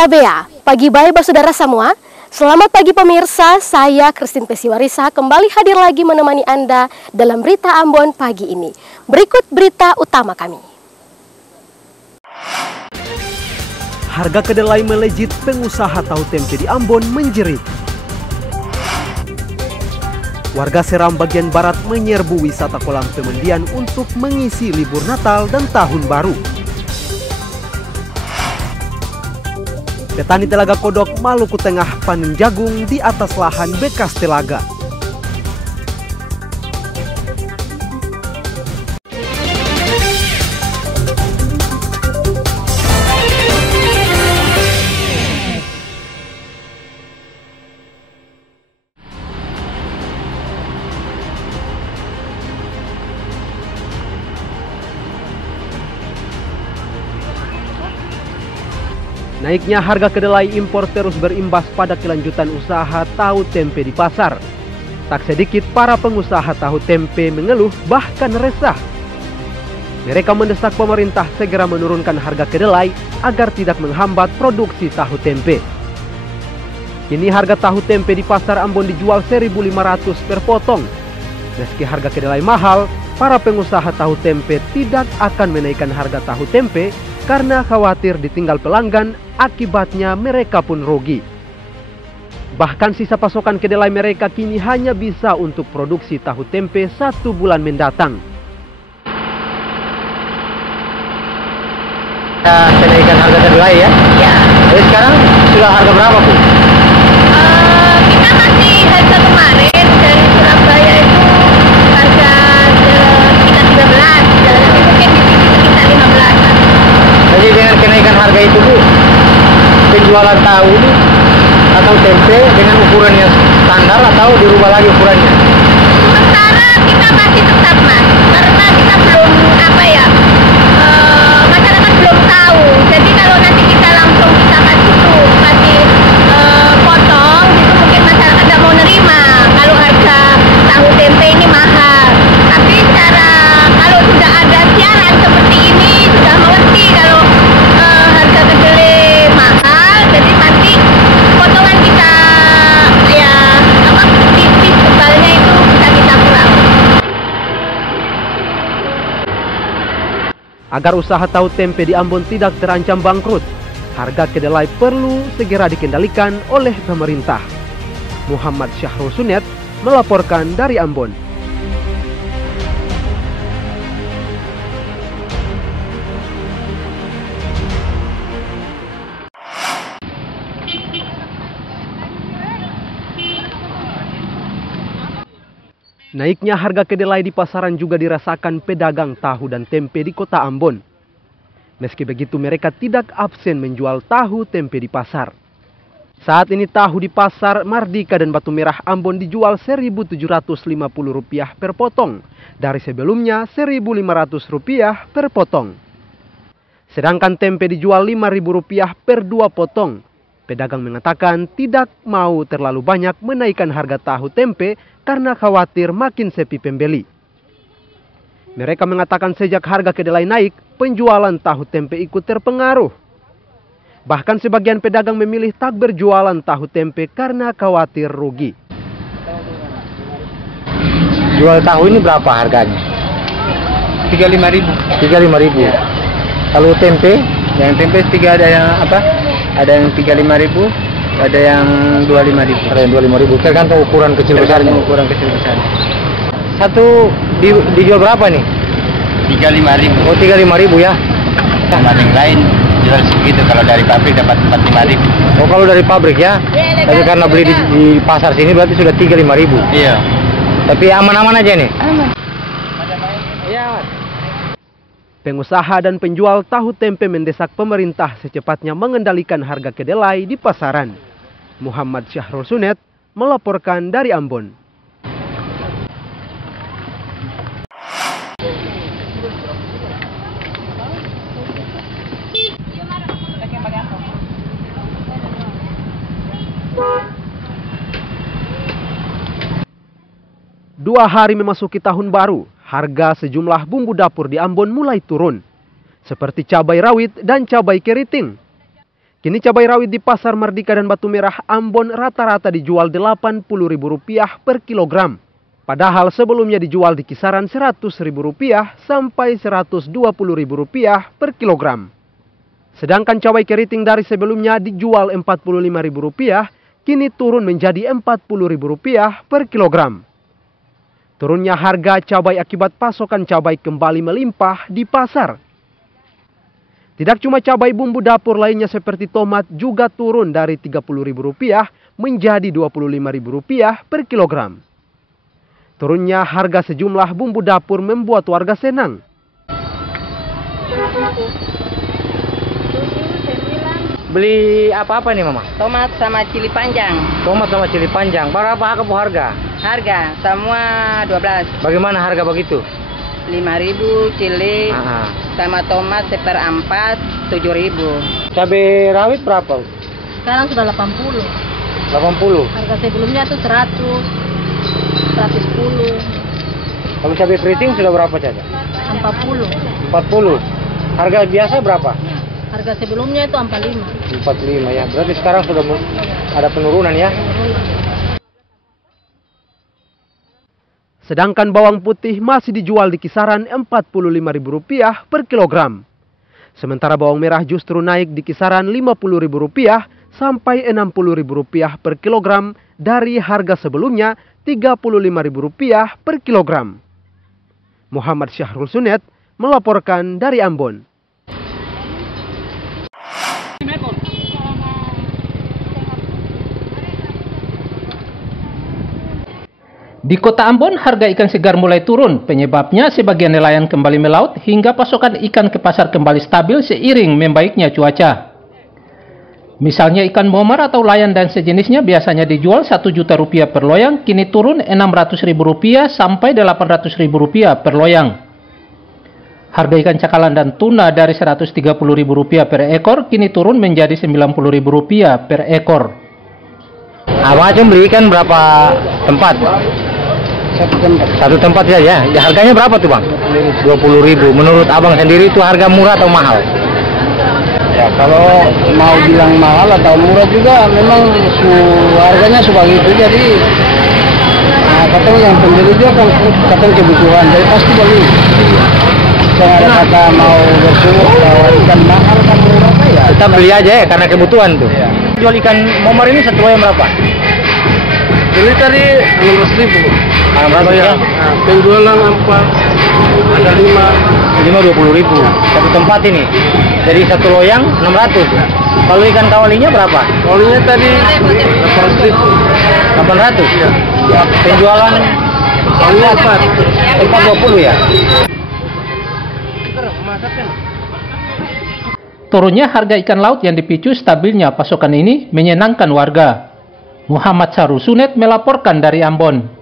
Tabea, pagi baik saudara semua. Selamat pagi pemirsa, saya Christine Pesiwarisa kembali hadir lagi menemani Anda dalam Berita Ambon pagi ini. Berikut berita utama kami. Harga kedelai melejit, pengusaha tahu tempe di Ambon menjerit. Warga Seram bagian barat menyerbu wisata kolam pemandian untuk mengisi libur Natal dan Tahun Baru. Petani Telaga Kodok, Maluku Tengah panen jagung di atas lahan bekas telaga. Naiknya harga kedelai impor terus berimbas pada kelanjutan usaha tahu tempe di pasar. Tak sedikit para pengusaha tahu tempe mengeluh bahkan resah. Mereka mendesak pemerintah segera menurunkan harga kedelai agar tidak menghambat produksi tahu tempe. Kini harga tahu tempe di pasar Ambon dijual 1.500 per potong. Meski harga kedelai mahal, para pengusaha tahu tempe tidak akan menaikkan harga tahu tempe karena khawatir ditinggal pelanggan, akibatnya mereka pun rugi. Bahkan sisa pasokan kedelai mereka kini hanya bisa untuk produksi tahu tempe 1 bulan mendatang. Kenaikan harga kedelai ya? Ya. Jadi sekarang sudah harga berapa Bu? Kita masih harga kemarin dari Surabaya itu harga sekitar 13, jadi mungkin di sini sekitar 15. Jadi dengan kenaikan harga itu Bu, penjualan tahu ini atau tempe dengan ukurannya standar atau dirubah lagi ukurannya? Sementara kita masih tetap Mas, karena kita belum masyarakat belum tahu. Jadi kalau nanti kita langsung kita kasih potong, itu mungkin masyarakat tidak mau nerima kalau harga tahu tempe ini mahal. Tapi kalau sudah ada siaran seperti ini sudah mengerti kalau harga kedelai mahal, jadi nanti potongan kita tipis tebalnya itu bisa kita kurang. Agar usaha tahu tempe di Ambon tidak terancam bangkrut, harga kedelai perlu segera dikendalikan oleh pemerintah. Muhammad Syahrul Sunet melaporkan dari Ambon. Naiknya harga kedelai di pasaran juga dirasakan pedagang tahu dan tempe di kota Ambon. Meski begitu mereka tidak absen menjual tahu tempe di pasar. Saat ini tahu di pasar Mardika dan Batu Merah Ambon dijual Rp1.750 per potong, dari sebelumnya Rp1.500 per potong. Sedangkan tempe dijual Rp5.000 per 2 potong. Pedagang mengatakan tidak mau terlalu banyak menaikkan harga tahu tempe karena khawatir makin sepi pembeli. Mereka mengatakan sejak harga kedelai naik, penjualan tahu tempe ikut terpengaruh. Bahkan sebagian pedagang memilih tak berjualan tahu tempe karena khawatir rugi. Jual tahu ini berapa harganya? Rp35.000. Rp35.000. Ya. Kalau tempe? Yang tempe ada yang Ada yang Rp35.000, ada yang Rp25.000. Ada yang Rp25.000. Tergantung ukuran kecil besarnya. Ukuran kecil besar. Satu dijual berapa nih? Rp35.000. Oh, Rp35.000 ya. Sama yang lain jual segitu, kalau dari pabrik dapat Rp45.000. Oh, kalau dari pabrik ya. Tapi karena beli di pasar sini berarti sudah Rp35.000. Iya. Tapi aman-aman aja nih. Aman. Iya. Pengusaha dan penjual tahu tempe mendesak pemerintah secepatnya mengendalikan harga kedelai di pasaran. Muhammad Syahrul Sunet melaporkan dari Ambon. Dua hari memasuki tahun baru, harga sejumlah bumbu dapur di Ambon mulai turun, seperti cabai rawit dan cabai keriting. Kini cabai rawit di Pasar Merdeka dan Batu Merah Ambon rata-rata dijual Rp80.000 per kilogram. Padahal sebelumnya dijual di kisaran Rp100.000 sampai Rp120.000 per kilogram. Sedangkan cabai keriting dari sebelumnya dijual Rp45.000, kini turun menjadi Rp40.000 per kilogram. Turunnya harga cabai akibat pasokan cabai kembali melimpah di pasar. Tidak cuma cabai bumbu dapur lainnya seperti tomat juga turun dari Rp30.000 menjadi Rp25.000 per kilogram. Turunnya harga sejumlah bumbu dapur membuat warga senang. Beli apa-apa nih Mama? Tomat sama cili panjang. Tomat sama cili panjang. Berapa harga? Harga semua 12. Bagaimana harga begitu? 5.000 cili sama tomat seperempat 7.000. Cabai rawit berapa? Sekarang sudah 80. 80. Harga sebelumnya tuh 100, 110, Kalau cabai keriting sudah berapa saja? 40. 40. Harga biasa berapa? Harga sebelumnya itu 45. 45 ya. Berarti sekarang sudah ada penurunan ya. Sedangkan bawang putih masih dijual di kisaran Rp45.000 per kilogram. Sementara bawang merah justru naik di kisaran Rp50.000 sampai Rp60.000 per kilogram dari harga sebelumnya Rp35.000 per kilogram. Muhammad Syahrul Sunet melaporkan dari Ambon. Di kota Ambon, harga ikan segar mulai turun. Penyebabnya sebagian nelayan kembali melaut hingga pasokan ikan ke pasar kembali stabil seiring membaiknya cuaca. Misalnya ikan momar atau layan dan sejenisnya biasanya dijual Rp1.000.000 per loyang, kini turun Rp600.000 sampai Rp800.000 per loyang. Harga ikan cakalang dan tuna dari Rp130.000 per ekor, kini turun menjadi Rp90.000 per ekor. Abang Acung beli ikan berapa tempat? Satu tempat saja ya. Harganya berapa tuh Bang? 20.000. Menurut Abang sendiri itu harga murah atau mahal? Ya kalau mau bilang mahal atau murah juga memang harganya sebegitu. Jadi katanya yang pembeli dia kan katanya kebutuhan, jadi pasti beli. Jangan ada kata mau bersyukur bahwa ikan mahal kan murah ya. Kita beli aja ya karena kebutuhan tuh. Ya. Jual ikan momor ini satu loyang berapa? Beli tadi 600.000. Berapa ya? Penjualan apa? Ada 20.000. Satu tempat ini. Jadi satu loyang 600. Kalau ikan kawalinya berapa? Kawalinya tadi 800.000. 800? Ya. Penjualan Kawalinya 420 ya? Turunnya harga ikan laut yang dipicu stabilnya pasokan ini menyenangkan warga. Muhammad Syahrul Sunet melaporkan dari Ambon.